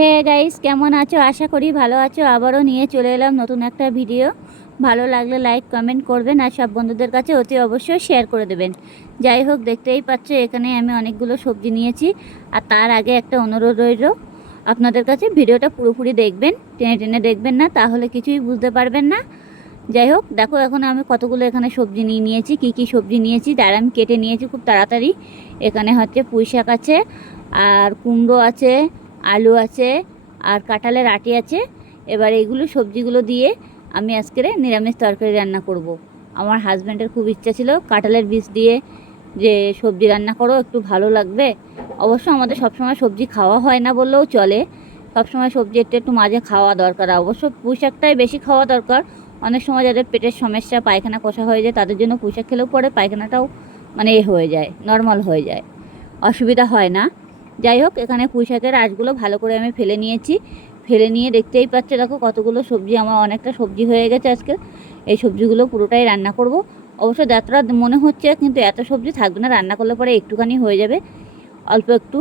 Hey guys, কেমন আছো? আশা করি ভালো আছো। আবারও নিয়ে চলে এলাম নতুন একটা ভিডিও। ভালো লাগলে লাইক কমেন্ট করবেন আর সব বন্ধুদের কাছে অতি অবশ্যই শেয়ার করে দেবেন। যাই হোক, দেখতেই পাচ্ছ এখানে আমি অনেকগুলো সবজি নিয়েছি। আর তার আগে একটা অনুরোধ রইল আপনাদের কাছে, ভিডিওটা পুরোপুরি দেখবেন, টেনে টেনে দেখবেন না, তাহলে কিছুই বুঝতে পারবেন না। যাই হোক, দেখো এখন আমি কতগুলো এখানে সবজি নিয়েছি, কি কি সবজি নিয়েছি তার আমি কেটে নিয়েছি খুব তাড়াতাড়ি। এখানে হচ্ছে পুঁই শাক আছে, আর কুমড়ো আছে, আলু আছে, আর কাঁঠালের আটি আছে। এবার এইগুলো সবজিগুলো দিয়ে আমি আজকে নিরামিষ তরকারি রান্না করব। আমার হাজব্যান্ডের খুব ইচ্ছা ছিল কাঁঠালের বীজ দিয়ে যে সবজি রান্না করো, একটু ভালো লাগবে। অবশ্য আমাদের সবসময় সবজি খাওয়া হয় না বললেও চলে, সবসময় সবজি একটু একটু মাঝে খাওয়া দরকার। অবশ্য পুঁই শাকটাই বেশি খাওয়া দরকার। অনেক সময় যাদের পেটের সমস্যা, পায়খানা কষা হয়ে যায়, তাদের জন্য পুঁই শাক খেলেও পরে পায়খানাটাও মানে হয়ে যায়, নর্মাল হয়ে যায়, অসুবিধা হয় না। যাই হোক, এখানে পুঁই শাকের আঁশগুলো ভালো করে আমি ফেলে নিয়েছি। ফেলে নিয়ে দেখতেই পাচ্ছ, দেখো কতগুলো সবজি, আমার অনেকটা সবজি হয়ে গেছে আজকে। এই সবজিগুলো পুরোটাই রান্না করব। অবশ্য যতটা মনে হচ্ছে কিন্তু এত সবজি থাকবে না, রান্না করলে পরে একটুখানি হয়ে যাবে, অল্প একটু।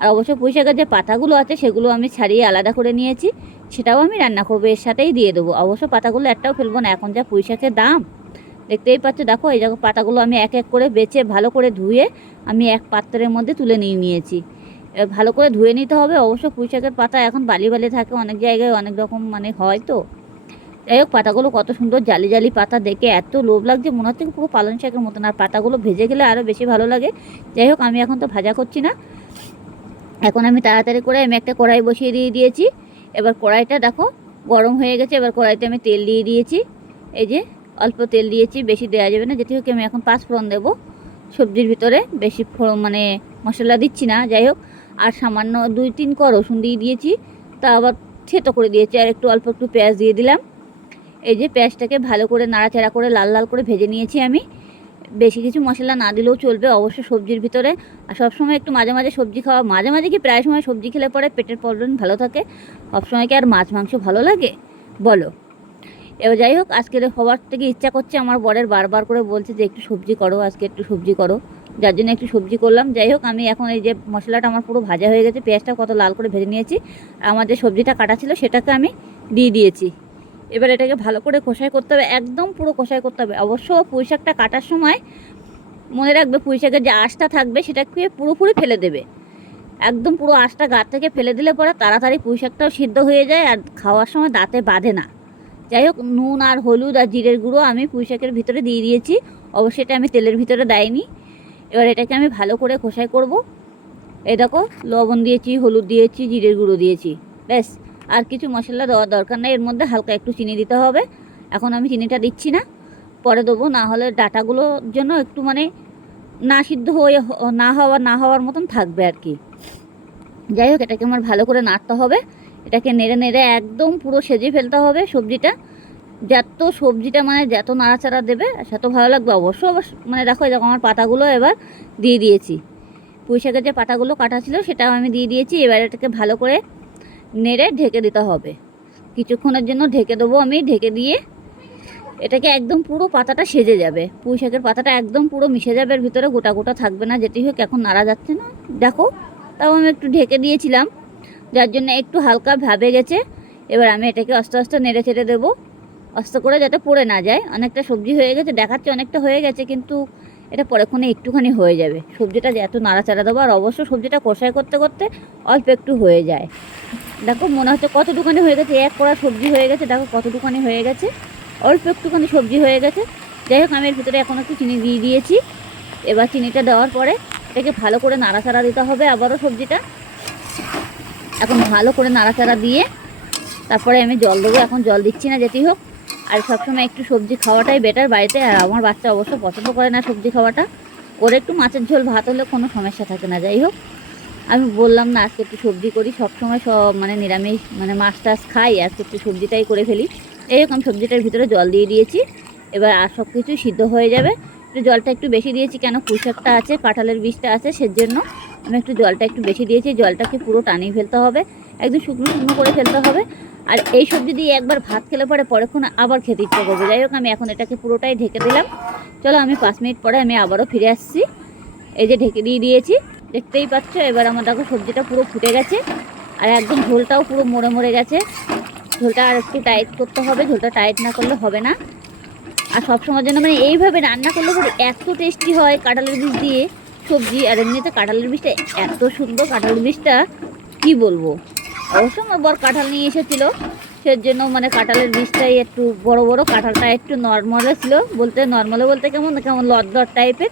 আর অবশ্য পুঁই শাকের যে পাতাগুলো আছে সেগুলো আমি ছাড়িয়ে আলাদা করে নিয়েছি, সেটাও আমি রান্না করবো, এর সাথেই দিয়ে দেবো। অবশ্য পাতাগুলো একটাও ফেলবো না, এখন যা পুঁই শাকের দাম দেখতেই পাচ্ছ। দেখো এই দেখো, পাতাগুলো আমি এক এক করে বেছে ভালো করে ধুয়ে আমি এক পাত্রের মধ্যে তুলে নিয়েছি। ভালো করে ধুয়ে নিতে হবে। অবশ্য পুঁই শাকের পাতা এখন বালি বালি থাকে, অনেক জায়গায় অনেক রকম মানে হয় তো। যাই হোক, পাতাগুলো কত সুন্দর জালি জালি পাতা, দেখে এত লোভ লাগছে, মনে হচ্ছে পুরো পালং শাকের মতন। আর পাতাগুলো ভেজে গেলে আরও বেশি ভালো লাগে। যাই হোক, আমি এখন তো ভাজা করছি না, এখন আমি তাড়াতাড়ি করে আমি একটা কড়াই বসিয়ে দিয়েছি। এবার কড়াইটা দেখো গরম হয়ে গেছে। এবার কড়াইতে আমি তেল দিয়ে দিয়েছি। এই যে অল্প তেল দিয়েছি, বেশি দেওয়া যাবে না। যেটি হোক, আমি এখন 5 ফোড়ন দেবো সবজির ভিতরে, বেশি মানে মশলা দিচ্ছি না। যাই হোক, আর সামান্য 2-3 ক রসুন দিয়ে দিয়েছি, তা আবার থেতো করে দিয়েছি। আর একটু অল্প একটু পেঁয়াজ দিয়ে দিলাম। এই যে পেঁয়াজটাকে ভালো করে নাড়াচাড়া করে লাল লাল করে ভেজে নিয়েছি আমি। বেশি কিছু মশলা না দিলেও চলবে অবশ্য সবজির ভিতরে। আর সবসময় একটু মাঝে মাঝে সবজি খাওয়া, মাঝে মাঝে কি প্রায় সময় সবজি খেলে পরে পেটের প্রবলেম ভালো থাকে। সবসময় কি আর মাছ মাংস ভালো লাগে বলো? এবার যাই হোক, আজকের হওয়ার থেকে ইচ্ছা করছে আমার বরের, বারবার করে বলছে যে একটু সবজি করো, আজকে একটু সবজি করো, যার জন্য একটু সবজি করলাম। যাই হোক, আমি এখন এই যে মশলাটা আমার পুরো ভাজা হয়ে গেছে, পেঁয়াজটা কত লাল করে ভেজে নিয়েছি, আর আমার যে সবজিটা কাটা ছিল সেটাকে আমি দিয়ে দিয়েছি। এবার এটাকে ভালো করে কষাই করতে হবে, একদম পুরো কষাই করতে হবে। অবশ্য পুঁই শাকটা কাটার সময় মনে রাখবে, পুঁই শাকের যে আঁশটা থাকবে সেটাকে পুরোপুরি ফেলে দেবে। একদম পুরো আঁশটা গা থেকে ফেলে দিলে পরে তাড়াতাড়ি পুঁই শাকটাও সিদ্ধ হয়ে যায়, আর খাওয়ার সময় দাঁতে বাঁধে না। যাই হোক, নুন আর হলুদ আর জিরের গুঁড়ো আমি পুঁই শাকের ভিতরে দিয়ে দিয়েছি। অবশ্যই এটা আমি তেলের ভিতরে দেয়নি। এবার এটাকে আমি ভালো করে কষাই করব। এই দেখো, লবণ দিয়েছি, হলুদ দিয়েছি, জিরের গুঁড়ো দিয়েছি, ব্যাস। আর কিছু মশলা দেওয়ার দরকার নেই, এর মধ্যে হালকা একটু চিনি দিতে হবে। এখন আমি চিনিটা দিচ্ছি না, পরে দেবো, না হলে ডাঁটাগুলোর জন্য একটু মানে না সিদ্ধ হয়ে না হওয়ার মতন থাকবে আর কি। যাই হোক, এটাকে আমার ভালো করে নাড়তে হবে। এটাকে নেড়ে নেড়ে একদম পুরো সেজে ফেলতে হবে সবজিটা। যত সবজিটা মানে যত নাড়াচাড়া দেবে সেত ভালো লাগবে। অবশ্য মানে দেখো আমার পাতাগুলো এবার দিয়ে দিয়েছি, পুঁই শাকের যে পাতাগুলো কাটা ছিল সেটাও আমি দিয়ে দিয়েছি। এবার এটাকে ভালো করে নেড়ে ঢেকে দিতে হবে, কিছুক্ষণের জন্য ঢেকে দেবো আমি। ঢেকে দিয়ে এটাকে একদম পুরো পাতাটা সেজে যাবে, পুঁই শাকের পাতাটা একদম পুরো মিশে যাবে, এর ভিতরে গোটা গোটা থাকবে না। যেটি হোক, এখন নাড়া যাচ্ছে না দেখো, তাও আমি একটু ঢেকে দিয়েছিলাম, যার জন্য একটু হালকা ভাবে গেছে। এবার আমি এটাকে আস্তে আস্তে নেড়ে চেড়ে দেবো, আস্তে করে, যাতে পড়ে না যায়। অনেকটা সবজি হয়ে গেছে, দেখাচ্ছে অনেকটা হয়ে গেছে, কিন্তু এটা পরেক্ষণে একটুখানি হয়ে যাবে সবজিটা, যে এত নাড়াচাড়া দেবো। আর অবশ্য সবজিটা কষাই করতে করতে অল্প একটু হয়ে যায়। দেখো মনে হচ্ছে কতটুখানি হয়ে গেছে, এক কড়া সবজি হয়ে গেছে, দেখো কতটুখানি হয়ে গেছে, অল্প একটুখানি সবজি হয়ে গেছে। যাই হোক, আমি এর ভিতরে এখন একটু চিনি দিয়ে দিয়েছি। এবার চিনিটা দেওয়ার পরে এটাকে ভালো করে নাড়াচাড়া দিতে হবে আবারও সবজিটা। এখন ভালো করে নাড়াচাড়া দিয়ে তারপরে আমি জল দেবো। এখন জল দিচ্ছি না, যেতেই হোক। আর সবসময় একটু সবজি খাওয়াটাই বেটার বাড়িতে। আর আমার বাচ্চা অবশ্য পছন্দ করে না সবজি খাওয়াটা, ওর একটু মাছের ঝোল ভাত হলে কোনো সমস্যা থাকে না। যাই হোক, আমি বললাম না আজকে একটু সবজি করি, সবসময় সব মানে নিরামিষ মানে মাছ টাছ খাই, আজকে একটু সবজিটাই করে ফেলি। যাই হোক, আমি সবজিটার ভিতরে জল দিয়ে দিয়েছি। এবার আর সব কিছু সিদ্ধ হয়ে যাবে। একটু জলটা একটু বেশি দিয়েছি, কেন পুঁই শাকটা আছে, কাঁঠালের বীজটা আছে, সেজন্য আমি একটু জলটা একটু বেশি দিয়েছি। জলটাকে পুরো টানিয়ে ফেলতে হবে, একদম শুকনো শুকনো করে ফেলতে হবে। আর এই সবজি দিয়ে একবার ভাত খেলে পরে পরেক্ষণ আবার খেতে ইচ্ছে করবে। যাই হোক, আমি এখন এটাকে পুরোটাই ঢেকে দিলাম। চলো, আমি 5 মিনিট পরে আমি আবারও ফিরে আসছি। এই যে ঢেকে দিয়ে দিয়েছি, দেখতেই পাচ্ছ। এবার আমার দেখো সবজিটা পুরো ফুটে গেছে। আর একদম ঝোলটাও পুরো মরে মরে গেছে। ঝোলটা আর একটু টাইট করতে হবে, ঝোলটা টাইট না করলে হবে না। আর সবসময়ের জন্য মানে এইভাবে রান্না করলে পরে এত টেস্টি হয় কাঁঠালের বীজ দিয়ে সবজি। আর এমনিতে কাঁঠালের বীজটা এত সুন্দর, কাঁঠালের বীজটা কি বলবো। অবশ্য আমার বর কাঁঠাল নিয়ে এসেছিলো, সেজন্য মানে কাঁঠালের বীজটাই একটু বড় বড়, কাঁঠালটা একটু নর্মালে ছিল, বলতে নর্মালে বলতে কেমন কেমন লদ্দর টাইপের,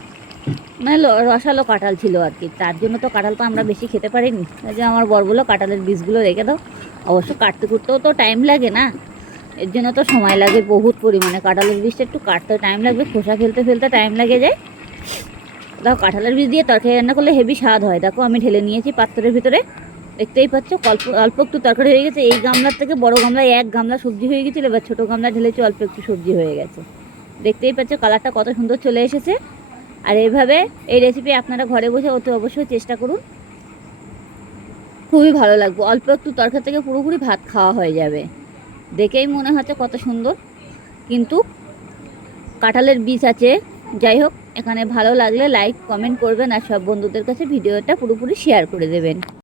মানে রসালো কাঁঠাল ছিল আর কি। তার জন্য তো কাঁঠালটা আমরা বেশি খেতে পারিনি। তাই যে আমার বর বললো কাঁঠালের বীজগুলো রেখে দাও। অবশ্য কাটতে কুটতেও তো টাইম লাগে না, এর জন্য তো সময় লাগে বহুত পরিমাণে। কাঁঠালের বীজটা একটু কাটতে টাইম লাগবে, খোসা ফেলতে ফেলতে টাইম লাগে যায়। দেখো কাঁঠালের বীজ দিয়ে তরকারি রান্না করলে হেভি স্বাদ হয়। দেখো আমি ঢেলে নিয়েছি পাত্রের ভিতরে, দেখতেই পাচ্ছ অল্প অল্প একটু তরকারি হয়ে গেছে। এই গামলার থেকে বড় গামলায় এক গামলা সবজি হয়ে গেছিলো, এবার ছোটো গামলা ঢেলেছি, অল্প একটু সবজি হয়ে গেছে। দেখতেই পাচ্ছ কালারটা কত সুন্দর চলে এসেছে। আর এইভাবে এই রেসিপি আপনারা ঘরে বসে অতি অবশ্যই চেষ্টা করুন, খুবই ভালো লাগবে। অল্প একটু তরকারি থেকে পুরোপুরি ভাত খাওয়া হয়ে যাবে। দেখেই মনে হচ্ছে কত সুন্দর, কিন্তু কাঁঠালের বীজ আছে। যাই হোক, এখানে ভালো লাগলে লাইক কমেন্ট করবেন আর সব বন্ধুদের কাছে ভিডিওটা পুরোপুরি শেয়ার করে দেবেন।